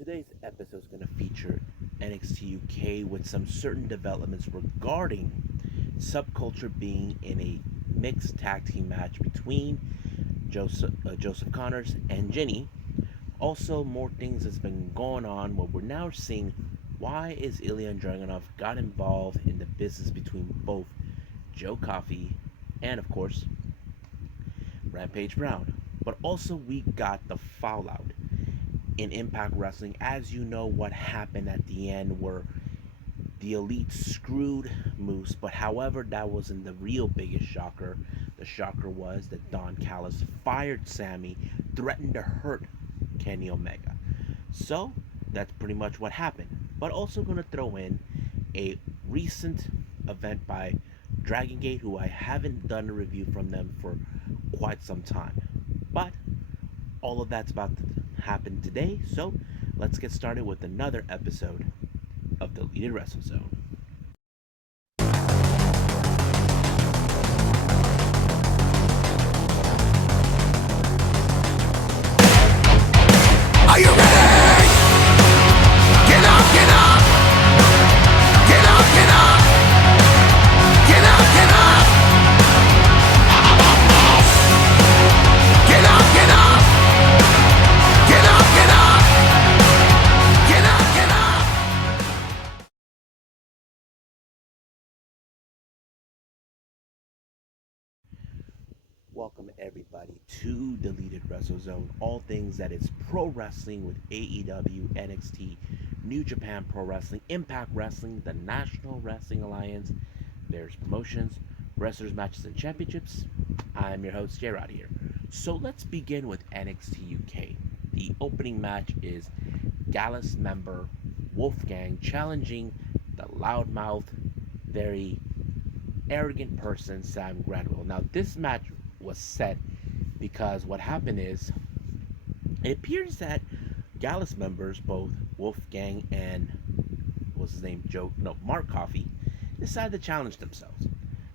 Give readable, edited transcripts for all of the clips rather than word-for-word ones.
Today's episode is going to feature NXT UK with some certain developments regarding Subculture being in a mixed tag team match between Joseph Connors and Jinny. Also, more things that's been going on where we're now seeing why is Ilya Dragunov got involved in the business between both Joe Coffey and, of course, Rampage Brown. But also, we got the fallout in Impact Wrestling. As you know, what happened at the end where the Elite screwed Moose, but however, that wasn't the real biggest shocker. The shocker was that Don Callis fired Sami, threatened to hurt Kenny Omega. So that's pretty much what happened. But also going to throw in a recent event by Dragon Gate, who I haven't done a review from them for quite some time. But all of that's about to happen today, so let's get started with another episode of the Deleted Wrestle Zone. Are you ready? Get up, get up! Get up, get up! Get up, get up! Get up, get up! Get up, get up! Get up, get up! Welcome everybody to Deleted Wrestle Zone, all things that is pro wrestling with AEW, NXT, New Japan Pro Wrestling, Impact Wrestling, the National Wrestling Alliance, various promotions, wrestlers, matches, and championships. I'm your host, J-Rod here. So let's begin with NXT UK. The opening match is Gallus member Wolfgang challenging the loudmouth, very arrogant person, Sam Gradwell. Now, this match was set because what happened is it appears that Gallus members, both Wolfgang and Mark Coffey, decided to challenge themselves.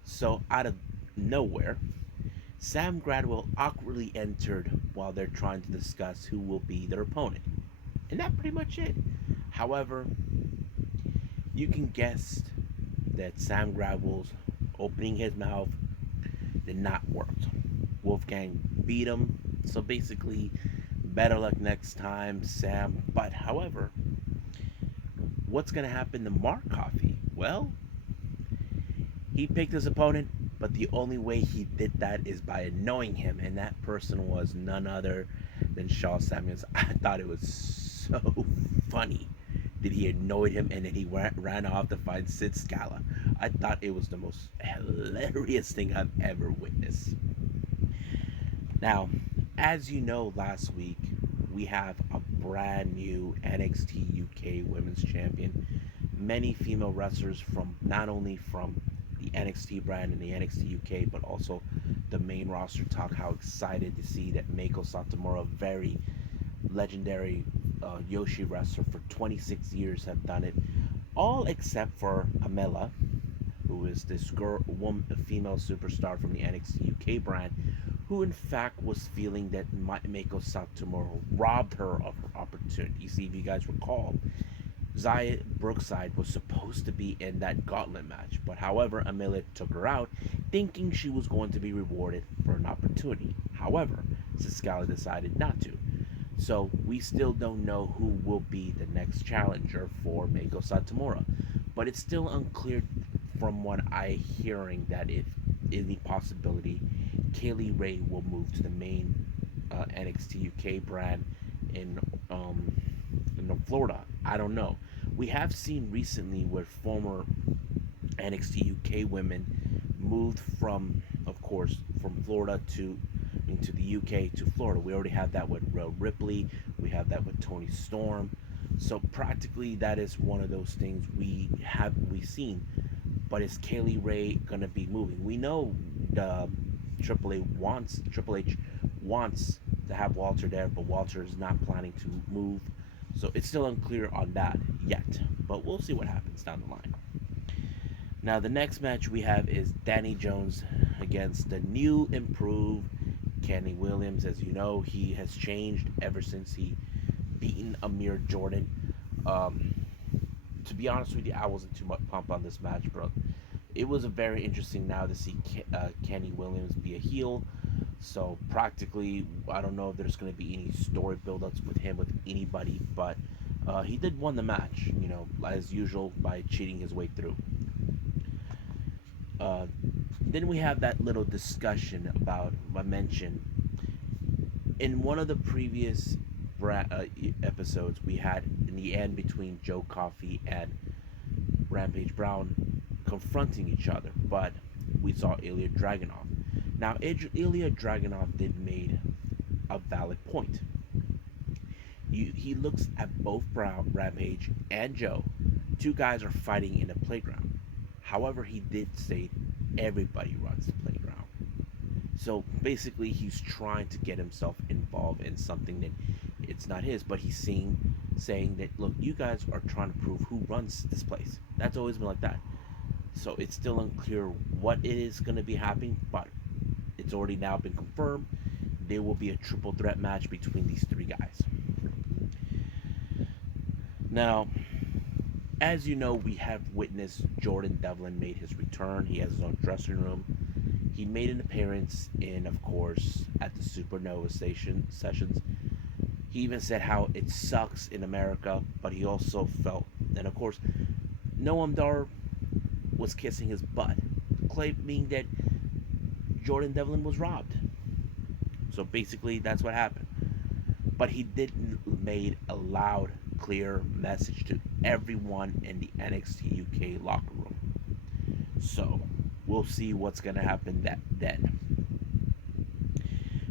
So out of nowhere, Sam Gradwell awkwardly entered while they're trying to discuss who will be their opponent. And that's pretty much it. However, you can guess that Sam Gradwell's opening his mouth did not work. Wolfgang beat him, so basically, better luck next time, Sam. But however, what's going to happen to Mark Coffey? Well, he picked his opponent, but the only way he did that is by annoying him, and that person was none other than Shaw Samuels. I thought it was so funny that he annoyed him and then he ran off to find Sid Scala. I thought it was the most hilarious thing I've ever witnessed. Now, as you know, last week we have a brand new NXT UK Women's Champion. Many female wrestlers from not only from the NXT brand and the NXT UK, but also the main roster talk how excited to see that Meiko Satomura, very legendary Yoshi wrestler for 26 years, have done it. All except for Amela, who is this female superstar from the NXT UK brand, who in fact was feeling that Meiko Satomura robbed her of her opportunity. You see, if you guys recall, Zaya Brookside was supposed to be in that gauntlet match, but however, Amelia took her out, thinking she was going to be rewarded for an opportunity. However, Ciscala decided not to. So we still don't know who will be the next challenger for Meiko Satomura, but it's still unclear from what I'm hearing that if any possibility, Kaylee Ray will move to the main NXT UK brand in Florida. I don't know. We have seen recently where former NXT UK women moved from, of course, from Florida into the UK to Florida. We already have that with Rhea Ripley. We have that with Toni Storm. So practically, that is one of those things we've seen. But is Kaylee Ray gonna be moving? We know the Triple H wants to have Walter there, but Walter is not planning to move. So it's still unclear on that yet. But we'll see what happens down the line. Now the next match we have is Danny Jones against the new improved Kenny Williams. As you know, he has changed ever since he beaten Amir Jordan. Um, to be honest with you, I wasn't too much pumped on this match, bro. It was a very interesting now to see Kenny Williams be a heel. So practically, I don't know if there's going to be any story build-ups with him with anybody, but he did win the match, as usual by cheating his way through. Uh, then we have that little discussion about I mentioned in one of the previous episodes we had in the end between Joe Coffey and Rampage Brown confronting each other, but we saw Ilya Dragunov. Now, Ilya Dragunov did made a valid point. He looks at both Rampage and Joe. Two guys are fighting in a playground. However, he did say everybody runs the playground. So basically, he's trying to get himself involved in something that it's not his, but he's saying that, look, you guys are trying to prove who runs this place. That's always been like that. So it's still unclear what it is going to be happening, but it's already now been confirmed. There will be a triple threat match between these three guys. Now, as you know, we have witnessed Jordan Devlin made his return. He has his own dressing room. He made an appearance in, of course, at the Supernova sessions. He even said how it sucks in America, but he also felt, and of course, Noam Dar was kissing his butt, claiming that Jordan Devlin was robbed. So basically, that's what happened. But he did made a loud, clear message to everyone in the NXT UK locker room. So we'll see what's gonna happen then.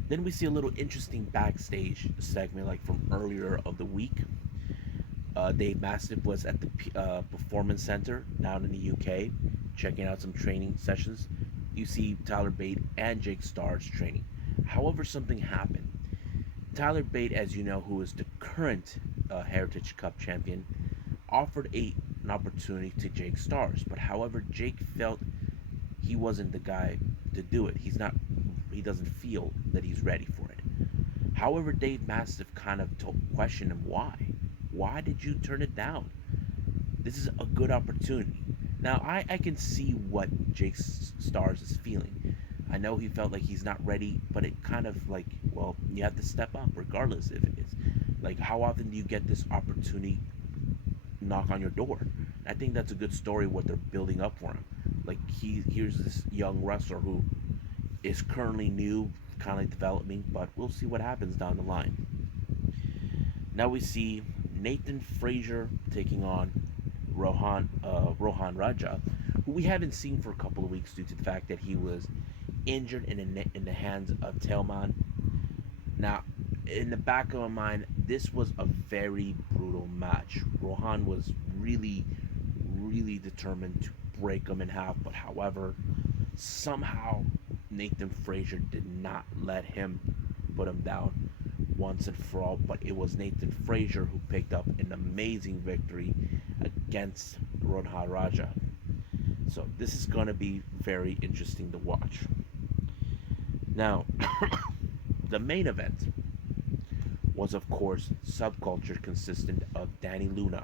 Then we see a little interesting backstage segment, like from earlier of the week. Dave Mastiff was at the Performance Center down in the UK, checking out some training sessions. You see Tyler Bate and Jake Starr's training. However, something happened. Tyler Bate, as you know, who is the current Heritage Cup champion, offered an opportunity to Jake Starrs, but however, Jake felt he wasn't the guy to do it. He doesn't feel that he's ready for it. However, Dave Mastiff kind of questioned him why. Why did you turn it down? This is a good opportunity. Now, I can see what Jake Starrs is feeling. I know he felt like he's not ready, but it kind of like, well, you have to step up regardless if it is. Like, how often do you get this opportunity knock on your door? I think that's a good story what they're building up for him. Like, here's this young wrestler who is currently new, kind of developing, but we'll see what happens down the line. Now we see Nathan Frazier taking on Rohan Raja, who we haven't seen for a couple of weeks due to the fact that he was injured in the hands of Tailman. Now, in the back of my mind, this was a very brutal match. Rohan was really, really determined to break him in half, but however, somehow Nathan Frazier did not let him put him down once and for all, but it was Nathan Frazier who picked up an amazing victory against Rohan Raja. So this is going to be very interesting to watch. Now, the main event was, of course, Subculture, consistent of Dani Luna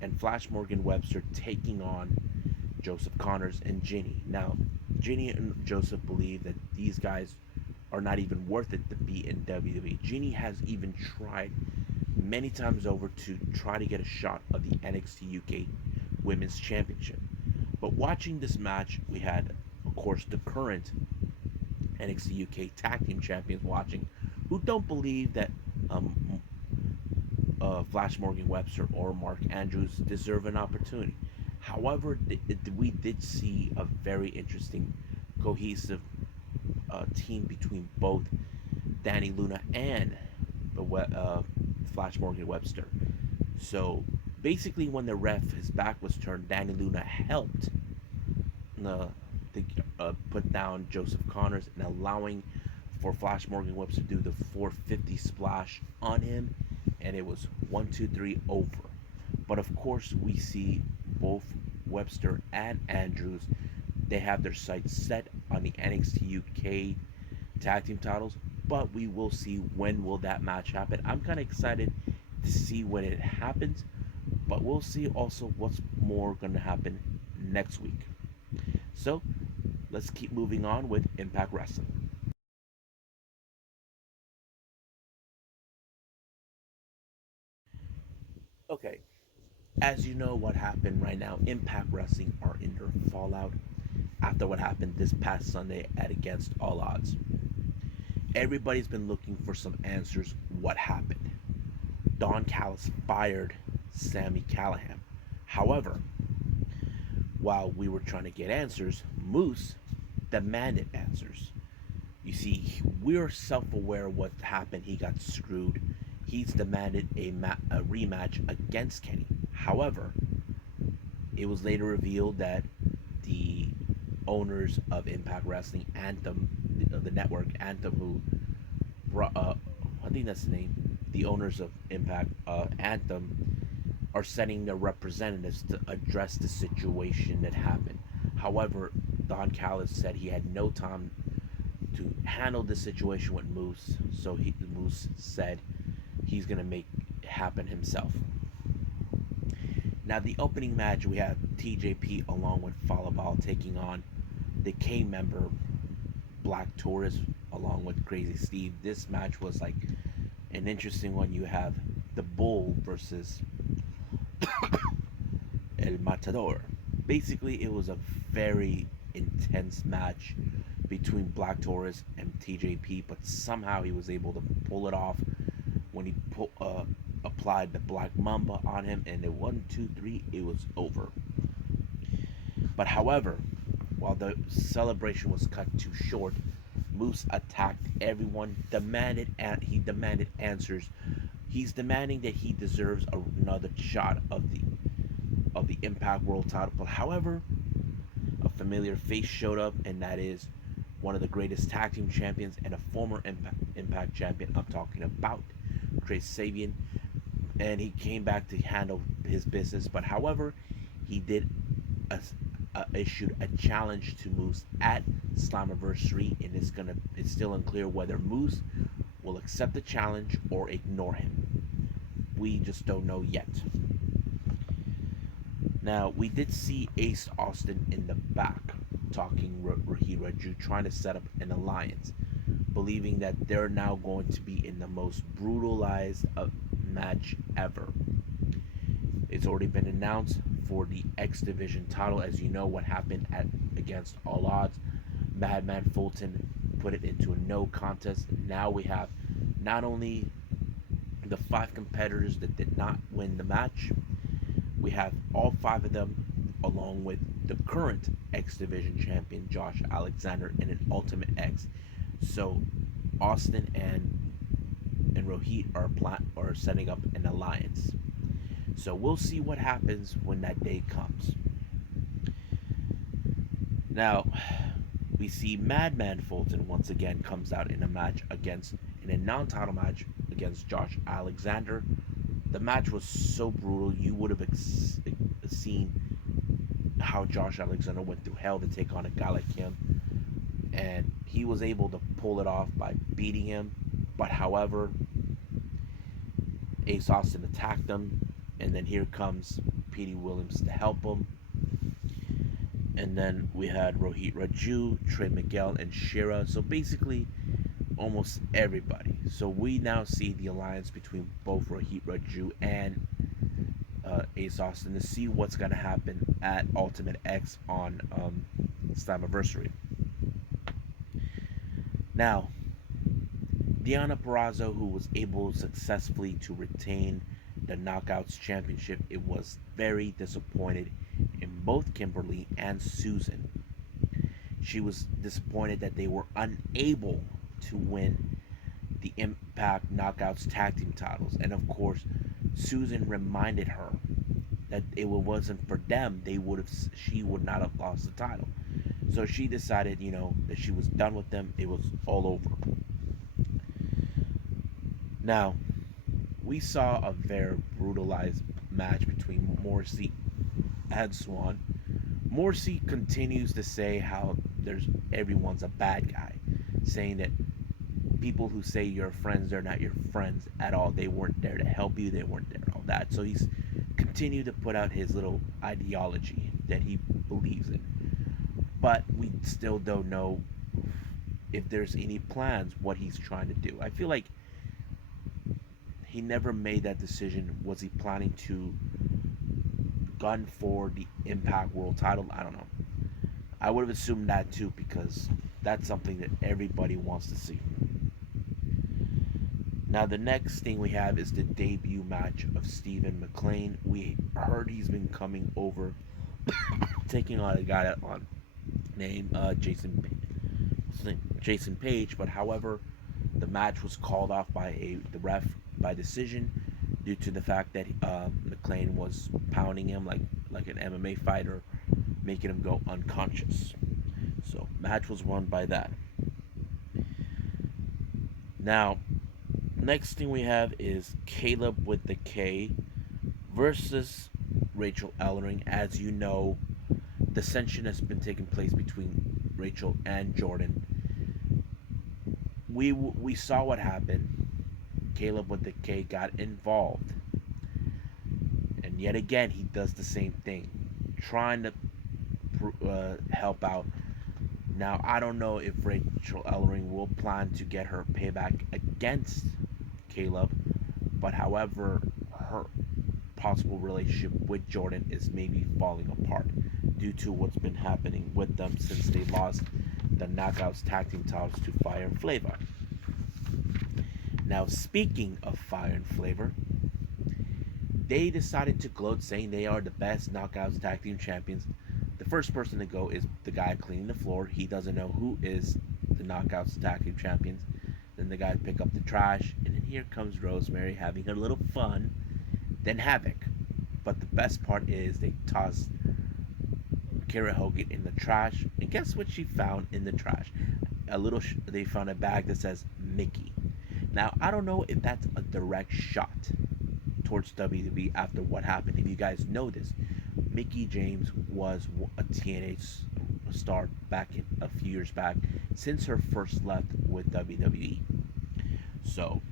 and Flash Morgan Webster taking on Joseph Connors and Jinny. Now, Jinny and Joseph believe that these guys are not even worth it to be in WWE. Jinny has even tried many times over to try to get a shot of the NXT UK Women's Championship. But watching this match, we had, of course, the current NXT UK Tag Team Champions watching, who don't believe that Flash Morgan Webster or Mark Andrews deserve an opportunity. However, we did see a very interesting, cohesive team between both Dani Luna and Flash Morgan Webster. So basically, when the ref, his back was turned, Dani Luna helped put down Joseph Connors and allowing for Flash Morgan Webster to do the 450 splash on him, and it was 1, 2, 3 over. But of course, we see both Webster and Andrews, they have their sights set on the NXT UK tag team titles, but we will see when will that match happen. I'm kind of excited to see when it happens, but we'll see also what's more going to happen next week. So let's keep moving on with Impact Wrestling. Okay, as you know what happened right now, Impact Wrestling are in their fallout after what happened this past Sunday at Against All Odds. Everybody's been looking for some answers what happened. Don Callis fired Sami Callihan. However, while we were trying to get answers, Moose demanded answers. You see, we're self-aware of what happened. He got screwed. He's demanded a rematch against Kenny. However, it was later revealed that the owners of Impact Wrestling, Anthem, the network Anthem, who brought, I think that's the name, the owners of Impact Anthem, are sending their representatives to address the situation that happened. However, Don Callis said he had no time to handle the situation with Moose, so Moose said he's gonna make it happen himself. Now, the opening match, we have TJP along with Falabal taking on the K member Black Taurus along with Crazy Steve. This match was like an interesting one. You have the Bull versus El Matador. Basically, it was a very intense match between Black Taurus and TJP, but somehow he was able to pull it off when he applied the Black Mamba on him, and it 1, 2, 3, it was over. But however, while the celebration was cut too short, Moose attacked everyone, he demanded answers. He's demanding that he deserves another shot of the Impact World title. But however, a familiar face showed up, and that is one of the greatest tag team champions and a former Impact champion. I'm talking about Chris Sabian, and he came back to handle his business. But however, he did issued a challenge to Moose at Slammiversary, and it's still unclear whether Moose will accept the challenge or ignore him. We just don't know yet. Now, we did see Ace Austin in the back talking Rohit Raju, trying to set up an alliance, believing that they're now going to be in the most brutalized match ever. It's already been announced for the X Division title. As you know what happened at Against All Odds, Madman Fulton put it into a no contest. Now we have not only the 5 competitors that did not win the match, we have all 5 of them along with the current X Division champion Josh Alexander in an Ultimate X. So Austin and Rohit are setting up an alliance. So we'll see what happens when that day comes. Now, we see Madman Fulton once again comes out in a non-title match against Josh Alexander. The match was so brutal, you would have seen how Josh Alexander went through hell to take on a guy like him, and he was able to pull it off by beating him. But however, Ace Austin attacked him, and then here comes Petey Williams to help him. And then we had Rohit Raju, Trey Miguel, and Shira. So basically, almost everybody. So we now see the alliance between both Rohit Raju and Ace Austin to see what's going to happen at Ultimate X on Slammiversary. Now, Deonna Purrazzo, who was able successfully to retain the Knockouts Championship, it was very disappointed in both Kimberly and Susan. She was disappointed that they were unable to win the Impact Knockouts Tag Team titles. And of course, Susan reminded her that it wasn't for them, she would not have lost the title. So she decided, that she was done with them. It was all over. Now, we saw a very brutalized match between Morrissey and Swan. Morrissey continues to say how everyone's a bad guy, saying that people who say you're friends, they're not your friends at all. They weren't there to help you. They weren't there all that. So he's continued to put out his little ideology that he believes in. But we still don't know if there's any plans, what he's trying to do. I feel like he never made that decision. Was he planning to gun for the Impact World title? I don't know. I would have assumed that too, because that's something that everybody wants to see. Now the next thing we have is the debut match of Stephen McLean. We heard he's been coming over, taking on a guy on named Jason Page, but however, the match was called off by the ref by decision due to the fact that McLean was pounding him like an MMA fighter, making him go unconscious. So match was won by that. Now, next thing we have is Caleb with the K versus Rachel Ellering. As you know, dissension has been taking place between Rachel and Jordan. We saw what happened. Caleb with the K got involved, and yet again he does the same thing, trying to help out. Now I don't know if Rachel Ellering will plan to get her payback against Caleb, but however, her possible relationship with Jordan is maybe falling apart due to what's been happening with them since they lost the Knockouts tag team titles to Fire and Flavor. Now, speaking of Fire and Flavor, they decided to gloat, saying they are the best Knockouts tag team champions. The first person to go is the guy cleaning the floor. He doesn't know who is the Knockouts tag team champions. Then the guy pick up the trash, and then here comes Rosemary having a little fun. Then Havoc. But the best part is they toss Kara Hogan in the trash, and guess what she found in the trash? They found a bag that says Mickey. Now I don't know if that's a direct shot towards WWE after what happened. If you guys know this, Mickie James was a TNA star a few years back, since her first left with WWE. So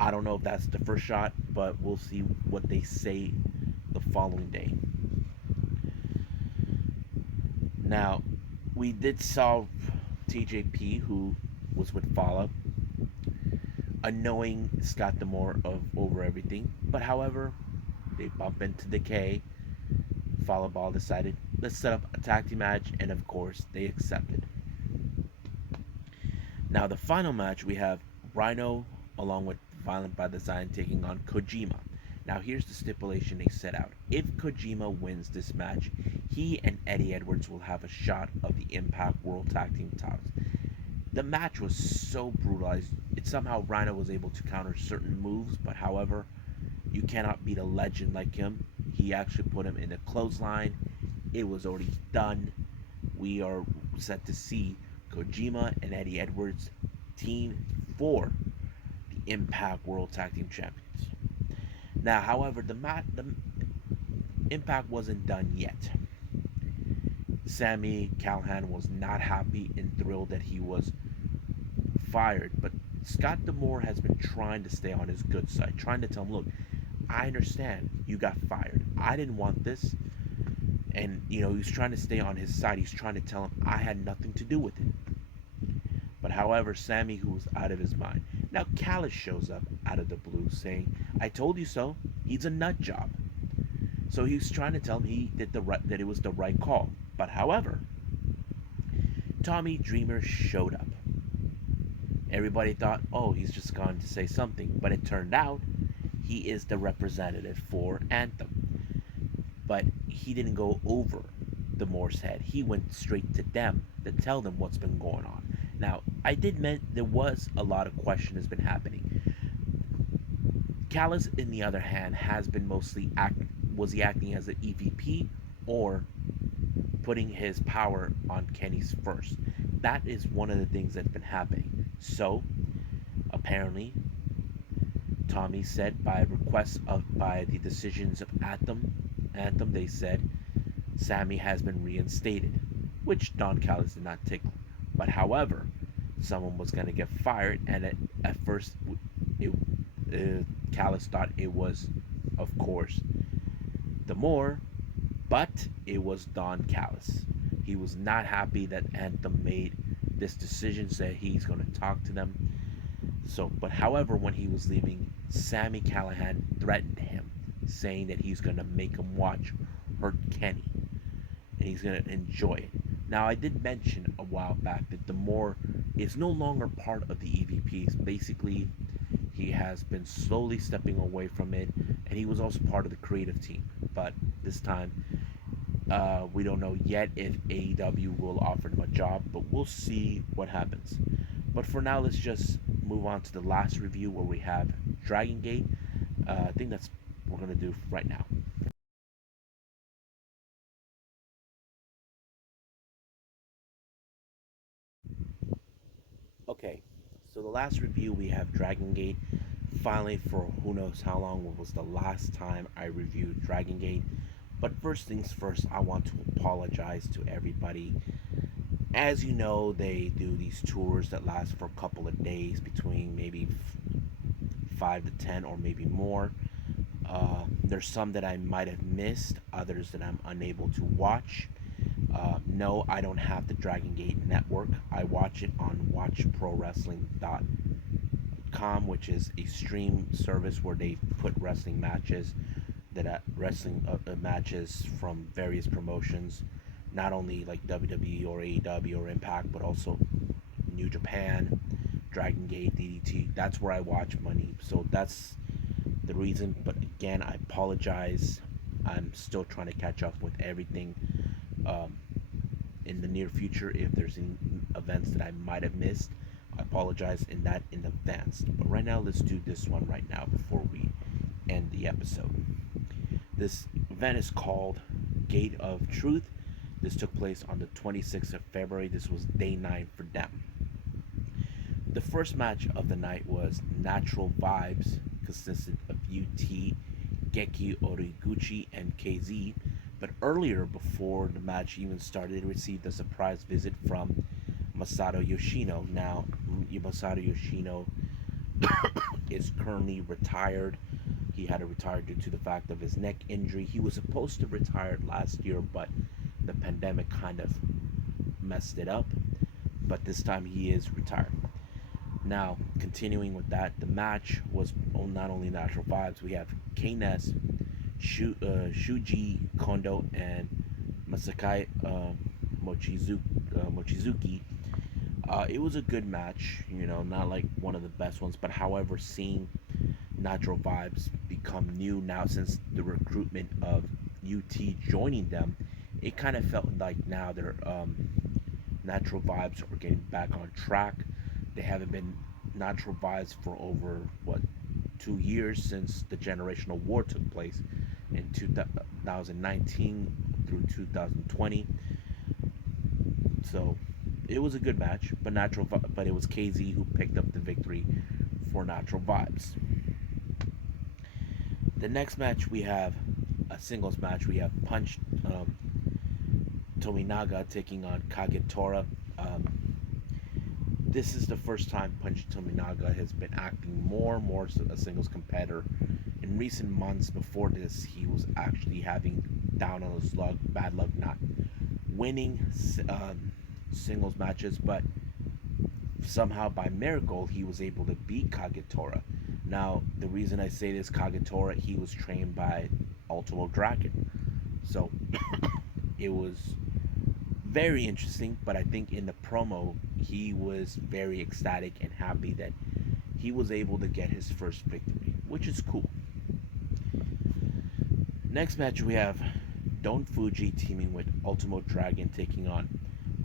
I don't know if that's the first shot, but we'll see what they say the following day. Now, we did saw TJP, who was with Fallout, annoying Scott D'Amore over everything. But however, they bump into Decay. Fallout Ball decided, let's set up a tag team match, and of course, they accepted. Now, the final match, we have Rhino along with Violent by Design taking on Kojima. Now, here's the stipulation they set out. If Kojima wins this match, he and Eddie Edwards will have a shot of the Impact World Tag Team titles. The match was so brutalized. Somehow Rhino was able to counter certain moves, but however, you cannot beat a legend like him. He actually put him in a clothesline. It was already done. We are set to see Kojima and Eddie Edwards team for the Impact World Tag Team Champions. Now, however, the Impact wasn't done yet. Sami Callihan was not happy and thrilled that he was fired, but Scott D'Amore has been trying to stay on his good side, trying to tell him, look, I understand you got fired. I didn't want this. And, he's trying to stay on his side. He's trying to tell him I had nothing to do with it. But however, Sami, who was out of his mind. Now, Callis shows up out of the blue saying, I told you so. He's a nut job. So he's trying to tell him that it was the right call. But however, Tommy Dreamer showed up. Everybody thought, oh, he's just going to say something. But it turned out he is the representative for Anthem. But he didn't go over the Moore's head. He went straight to them to tell them what's been going on. Now, I did mean there was a lot of question has been happening. Callis, in the other hand, has been mostly was he acting as an EVP or putting his power on Kenny's first? That is one of the things that's been happening. So, apparently, Tommy said by the decisions of Anthem, they said Sami has been reinstated, which Don Callis did not take. But however, someone was gonna get fired, and at first, it, Callis thought it was, of course, the more, but it was Don Callis. He was not happy that Anthem made this decision, said he's going to talk to them. So, but however, when he was leaving, Sami Callihan threatened him, saying that he's going to make him watch Hurt Kenny, and he's going to enjoy it. Now, I did mention a while back that the more is no longer part of the EVPs. Basically, he has been slowly stepping away from it, and he was also part of the creative team. But this time, we don't know yet if AEW will offer him a job, but we'll see what happens. But for now, let's just move on to the last review where we have Dragon Gate. I think that's what we're going to do right now. Okay, so the last review we have Dragon Gate. Finally, for who knows how long, was the last time I reviewed Dragon Gate. But first things first, I want to apologize to everybody. As you know, they do these tours that last for a couple of days, between maybe 5 to 10 or maybe more. There's some that I might have missed, others that I'm unable to watch. No, I don't have the Dragon Gate network. I watch it on watchprowrestling.com, which is a stream service where they put wrestling matches matches from various promotions, not only like WWE or AEW or Impact, but also New Japan, Dragon Gate, DDT. That's where I watch money. So that's the reason. But again, I apologize. I'm still trying to catch up with everything. In the near future, if there's any events that I might have missed, I apologize in advance. But right now, let's do this one right now before we end the episode. This event is called Gate of Truth. This took place on the 26th of February. This was day 9 for them. The first match of the night was Natural Vibes, consisted of UT, Geki Origuchi, and KZ. But earlier, before the match even started, they received a surprise visit from Masato Yoshino. Now, Masato Yoshino is currently retired. He had to retire due to the fact of his neck injury. He was supposed to retire last year, but the pandemic kind of messed it up. But this time he is retired. Now, continuing with that, the match was not only Natural Vibes. We have K-Ness, Shuji Kondo, and Masakai Mochizuki. It was a good match, not like one of the best ones, but however, seeing Natural Vibes become new now since the recruitment of UT joining them, it kind of felt like now their Natural Vibes are getting back on track. They haven't been Natural Vibes for over 2 years since the generational war took place in 2019 through 2020. So it was a good match, but it was KZ who picked up the victory for Natural Vibes. The next match, we have a singles match. We have Punch Tominaga taking on Kagetora. This is the first time Punch Tominaga has been acting more and more as a singles competitor. In recent months before this, he was actually having down on his luck, bad luck, not winning singles matches, but somehow by miracle he was able to beat Kagetora. Now, the reason I say this, Kagetora, he was trained by Ultimo Dragon. So, it was very interesting, but I think in the promo, he was very ecstatic and happy that he was able to get his first victory, which is cool. Next match, we have Don Fuji teaming with Ultimo Dragon taking on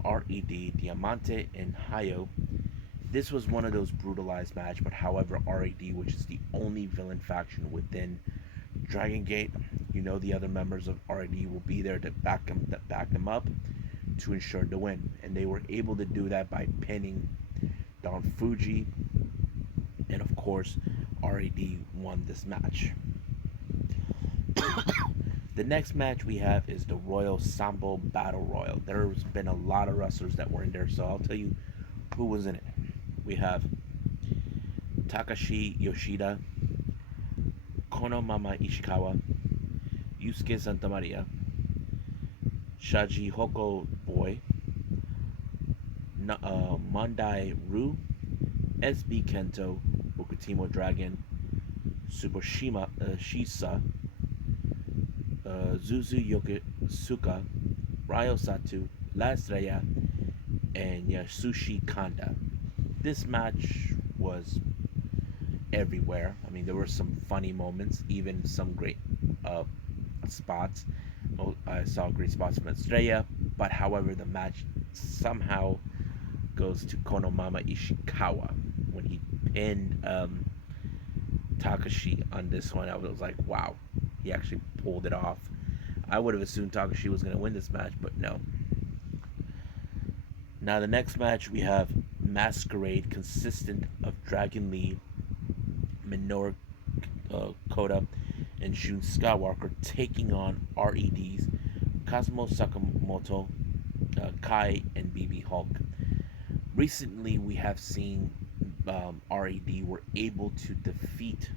Red, Diamante, and Hayo. This was one of those brutalized matches, but however, Red, which is the only villain faction within Dragon Gate, the other members of Red will be there to back them up to ensure the win, and they were able to do that by pinning Don Fuji, and of course, Red won this match. The next match we have is the Royal Sambo Battle Royal. There's been a lot of wrestlers that were in there, so I'll tell you who was in it. we have Takashi Yoshida, Konomama Ishikawa, Yusuke Santamaria, Shaji Hoko Boy, Mondai Ryu, SB Kento, Okutimo Dragon, Tsuboshima Shisa, Zuzu Yokosuka, Ryo Satu, La Estrella, and Yasushi Kanda. This match was everywhere. I mean, there were some funny moments, even some great uh, spots. I saw great spots from Estrella, but however, the match somehow goes to Konomama Ishikawa when he pinned Takashi on this one. I was like, wow, he actually pulled it off. I would have assumed Takashi was going to win this match, but no. Now, the next match we have Masquerade, consistent of Dragon Lee, Minoru Kota, and Shun Skywalker taking on RED's Kazuma Sakamoto, Kai, and BB Hulk. Recently, we have seen RED were able to defeat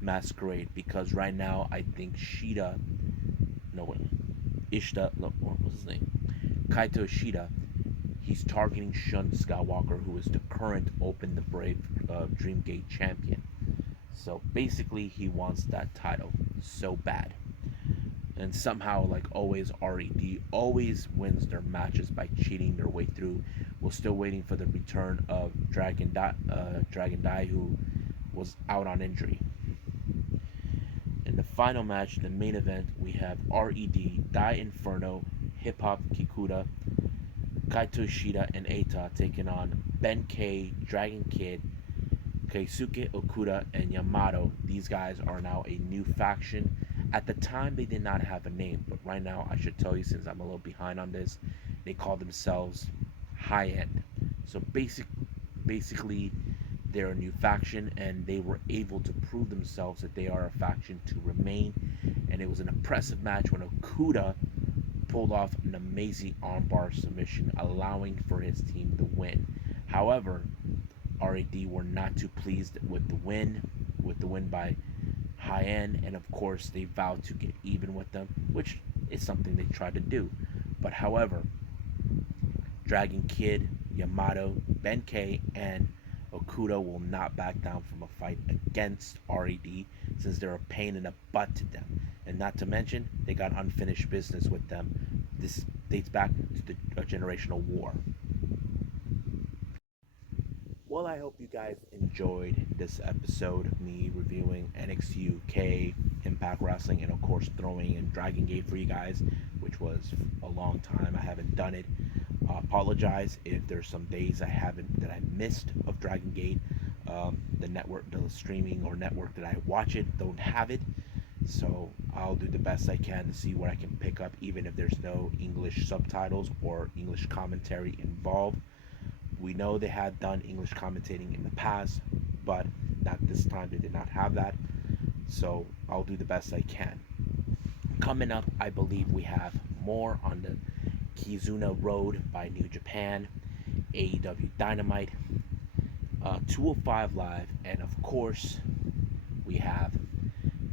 Masquerade because right now I think Ishida, what was his name? Kaito Ishida, he's targeting Shun Skywalker, who is the current Open the Brave Dreamgate champion. So basically, he wants that title so bad. And somehow, like always, RED always wins their matches by cheating their way through. We're still waiting for the return of Dragon Dai, who was out on injury. In the final match, the main event, we have RED, Dai Inferno, Hip Hop Kikuta, Kaito Ishida, and Eita taking on Ben K, Dragon Kid, Keisuke Okuda, and Yamato. These guys are now a new faction. At the time, they did not have a name, but right now, I should tell you, since I'm a little behind on this, they call themselves High End. So basically, they're a new faction, and they were able to prove themselves that they are a faction to remain. And it was an impressive match when Okuda pulled off an amazing armbar submission, allowing for his team to win. However, RED were not too pleased with the win by High End, and of course they vowed to get even with them, which is something they tried to do. But however, Dragon Kid, Yamato, Ben K, and Okuda will not back down from a fight against RED, since they're a pain in the butt to them. And not to mention, they got unfinished business with them. This dates back to the generational war. Well, I hope you guys enjoyed this episode of me reviewing NXT UK, Impact Wrestling, and of course throwing in Dragon Gate for you guys, which was a long time I haven't done it. Apologize if there's some days I missed of Dragon Gate. The network, the streaming or network that I watch it, don't have it. So I'll do the best I can to see what I can pick up, even if there's no English subtitles or English commentary involved. We know they had done English commentating in the past, but not this time. They did not have that. So I'll do the best I can. Coming up, I believe we have more on the Kizuna Road by New Japan, AEW Dynamite, 205 Live, and of course, we have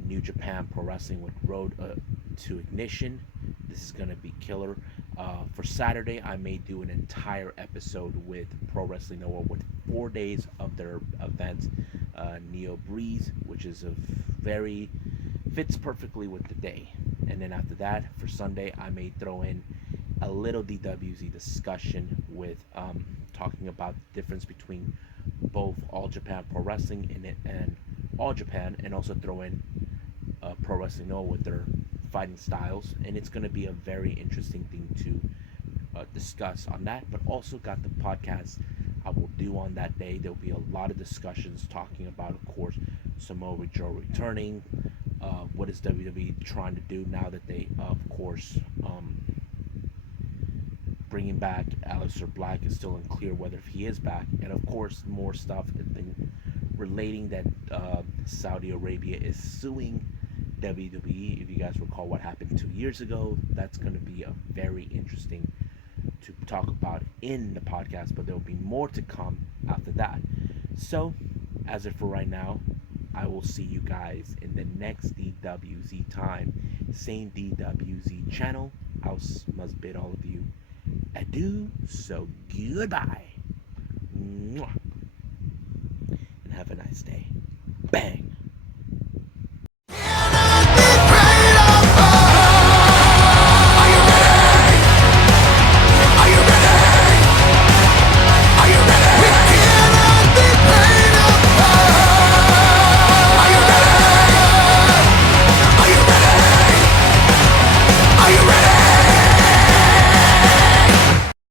New Japan Pro Wrestling with Road to Ignition. This is going to be killer. For Saturday, I may do an entire episode with Pro Wrestling Noah with 4 days of their events. Neo Breeze, which is fits perfectly with the day. And then after that, for Sunday, I may throw in a little DWZ discussion with talking about the difference between both All Japan Pro Wrestling and All Japan, and also throw in Pro Wrestling Noah with their fighting styles. And it's going to be a very interesting thing to discuss on that. But also got the podcast I will do on that day. There'll be a lot of discussions talking about, of course, Samoa Joe returning. What is WWE trying to do now that they, of course, bringing back Aleister Black is still unclear whether he is back. And of course, more stuff relating that Saudi Arabia is suing WWE. If you guys recall what happened 2 years ago, that's going to be a very interesting to talk about in the podcast, but there will be more to come. after that. So, as of for right now, I will see you guys in the next DWZ time. Same DWZ channel. I must bid all of you adieu. So, goodbye. Mwah. And have a nice day. Bang.